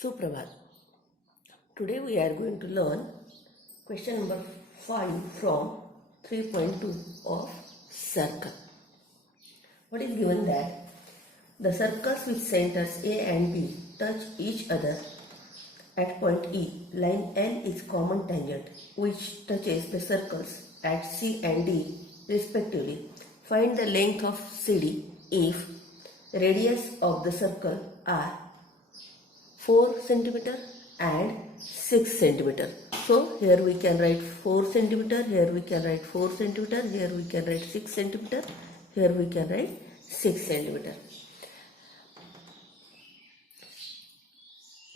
Suprabhat. Today we are going to learn question number 5 from 3.2 of circle. What is given that the circles with centers A and B touch each other at point E. Line L is common tangent which touches the circles at C and D respectively. Find the length of CD if radius of the circle are 4 centimeter and 6 centimeter. So here we can write 4 centimeter, here we can write 4 centimeter, here we can write 6 centimeter, here we can write 6 centimeter.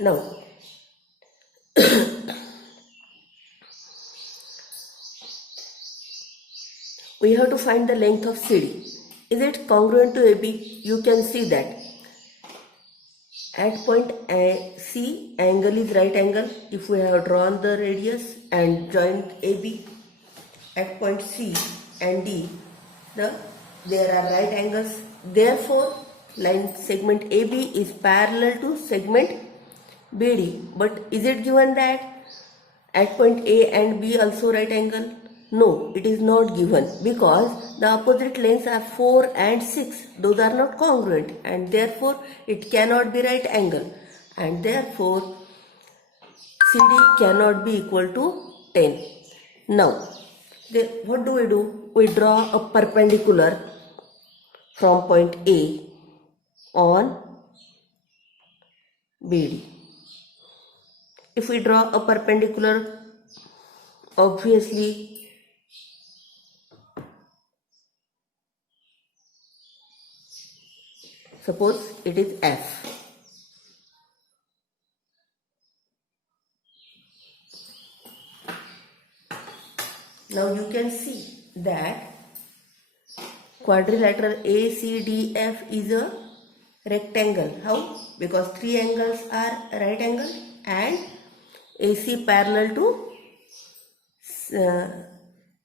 Now we have to find the length of CD. Is it congruent to AB? You can see that at point C, angle is right angle. If we have drawn the radius and joined AB at point C and D, there are right angles. Therefore, line segment AB is parallel to segment BD. But is it given that at point A and B also right angle? No, it is not given because the opposite lanes are 4 and 6. Those are not congruent and therefore it cannot be right angle and therefore CD cannot be equal to 10. Now, what do? We draw a perpendicular from point A on BD. If we draw a perpendicular, obviously suppose it is F. Now you can see that quadrilateral ACDF is a rectangle. How? Because three angles are right angle and AC parallel to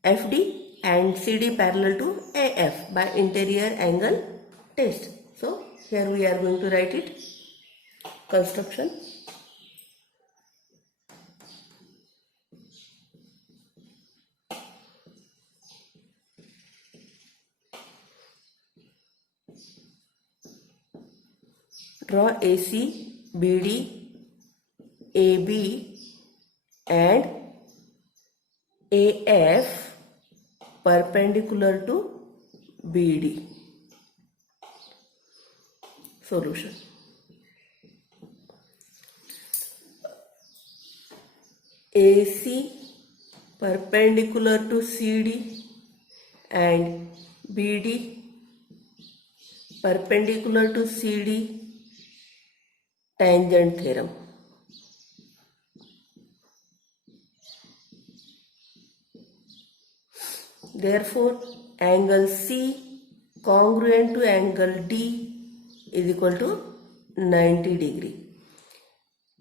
FD and CD parallel to AF by interior angle test. So here we are going to write it. Construction. Draw AC, BD, AB and AF perpendicular to BD. Solution. AC perpendicular to CD and BD perpendicular to CD, tangent theorem. Therefore, angle C congruent to angle D is equal to 90 degree.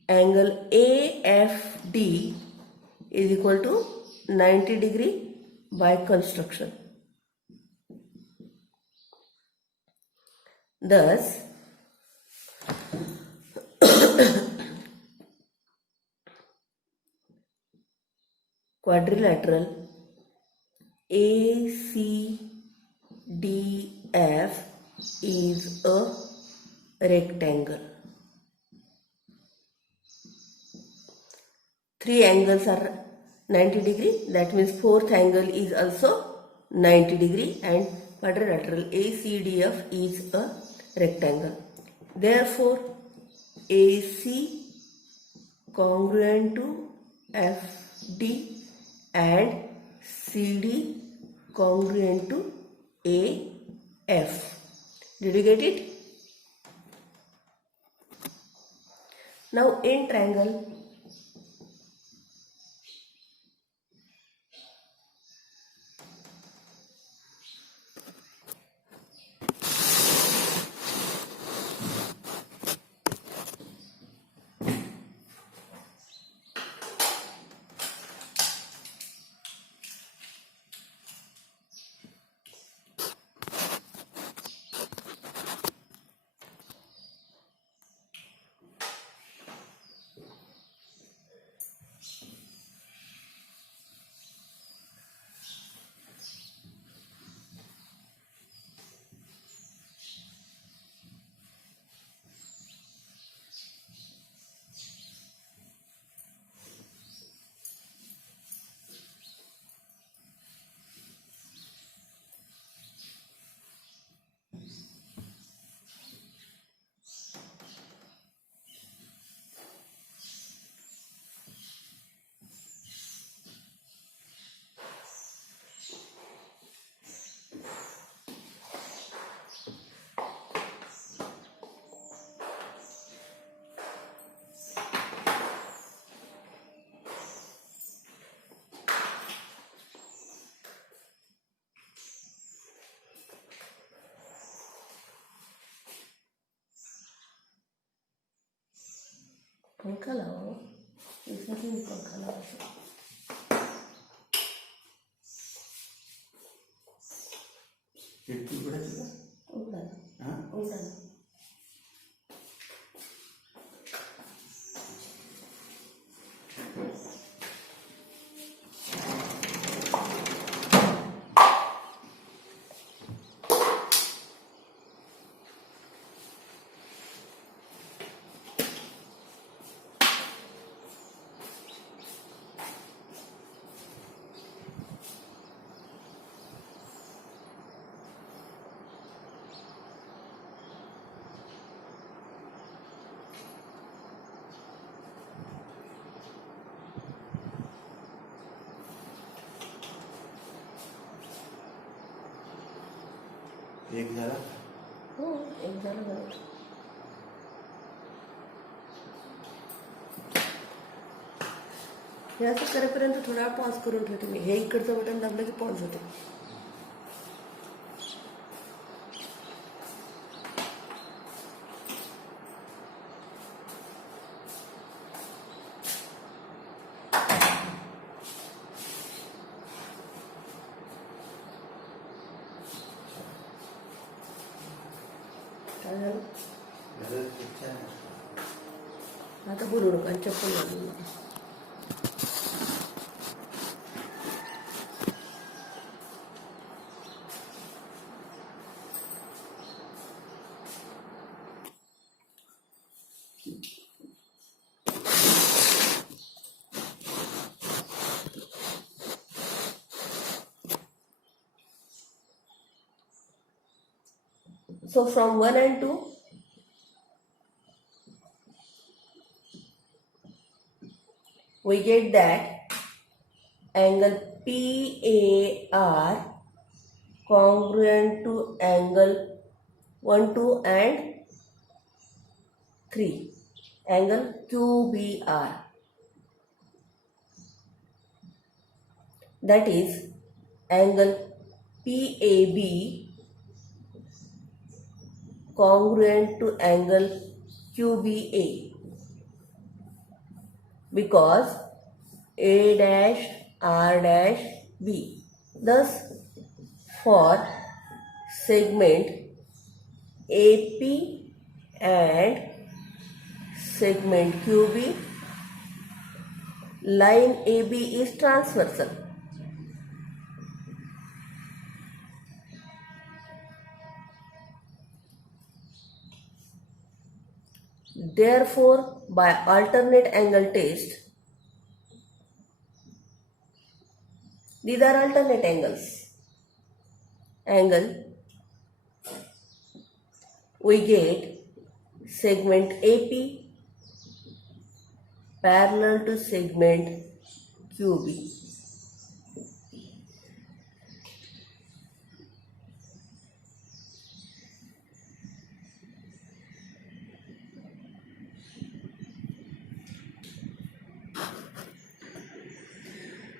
Angle AFD is equal to 90 degree by construction. Thus, quadrilateral ACDF is a rectangle. Three angles are 90 degree. That means fourth angle is also 90 degree and quadrilateral ACDF is a rectangle. Therefore, AC congruent to FD and CD congruent to AF. Did you get it? Now in triangle, पंखा लाओ, इसमें क्यों पंखा लाओ? खिड़की उघडा तुला? उघडा हा? उघडा. एक झाला. हो, एक झालं बरं. हे असं करेपर्यंत थोडा वेळ पॉज करून ठेवते मी. हे इकडचं बटन दाबलं की पॉज होते. काय झालं? झालं खूप छान. आता बोलू नका आणि चप्पल घालू नका. So from 1 and 2, we get that angle PAR congruent to angle 1, 2 and 3, angle QBR. That is angle PAB congruent to angle QBA, because A dash R dash B. Thus, for segment AP and segment QB, line AB is transversal. Therefore, by alternate angle test, these are alternate angles. Angle, we get segment AP parallel to segment QB.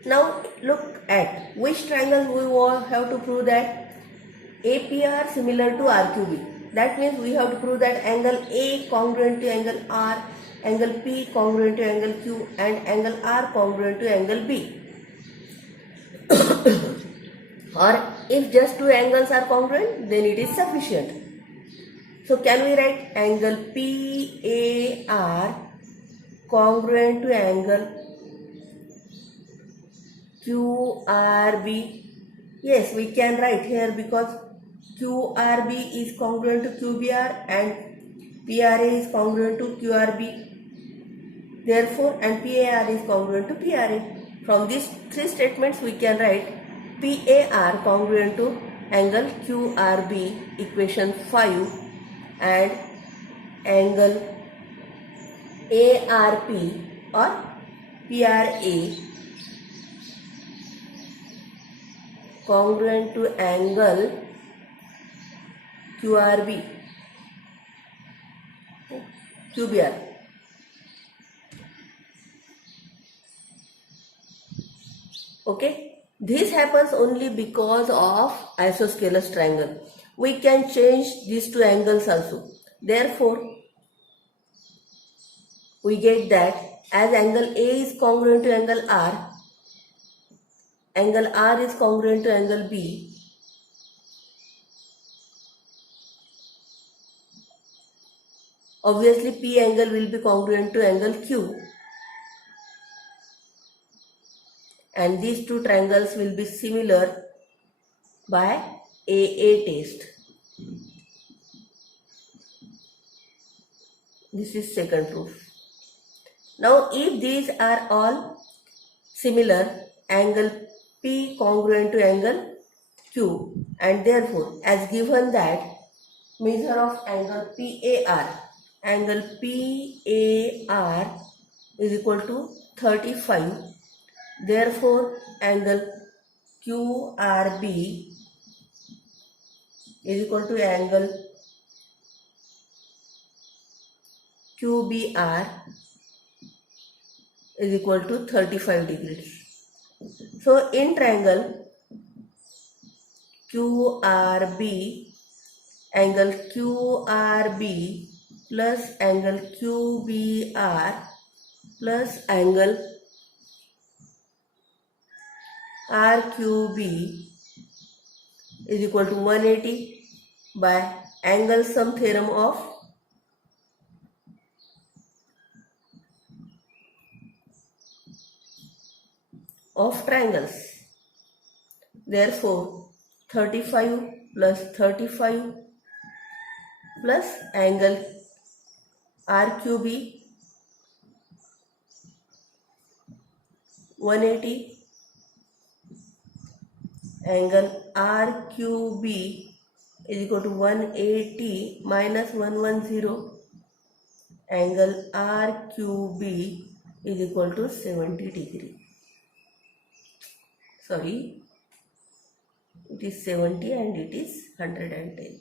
Now look at which triangle we have to prove that APR similar to RQB. That means we have to prove that angle A congruent to angle R, angle P congruent to angle Q, and angle R congruent to angle B. Or if just two angles are congruent, then it is sufficient. So can we write angle PAR congruent to angle QRB? Yes, we can write here because QRB is congruent to QBR and PRA is congruent to QRB. Therefore, and PAR is congruent to PRA. From these three statements, we can write PAR congruent to angle QRB, equation 5, and angle ARP or PRA congruent to angle QRB, QBR. Okay, this happens only because of isosceles triangle. We can change these two angles also. Therefore, we get that as angle A is congruent to angle R is congruent to angle B, obviously P angle will be congruent to angle Q, and these two triangles will be similar by AA test. This is second proof. Now if these are all similar, angle P congruent to angle Q, and therefore as given that measure of angle PAR is equal to 35, therefore angle QRB is equal to angle QBR is equal to 35 degrees. So in triangle QRB, angle QRB plus angle QBR plus angle RQB is equal to 180 by angle sum theorem of triangles. Therefore 35 plus 35 plus angle RQB 180, angle RQB is equal to 180 minus 110, angle RQB is equal to 70 degree. Sorry, it is 70 and it is 110.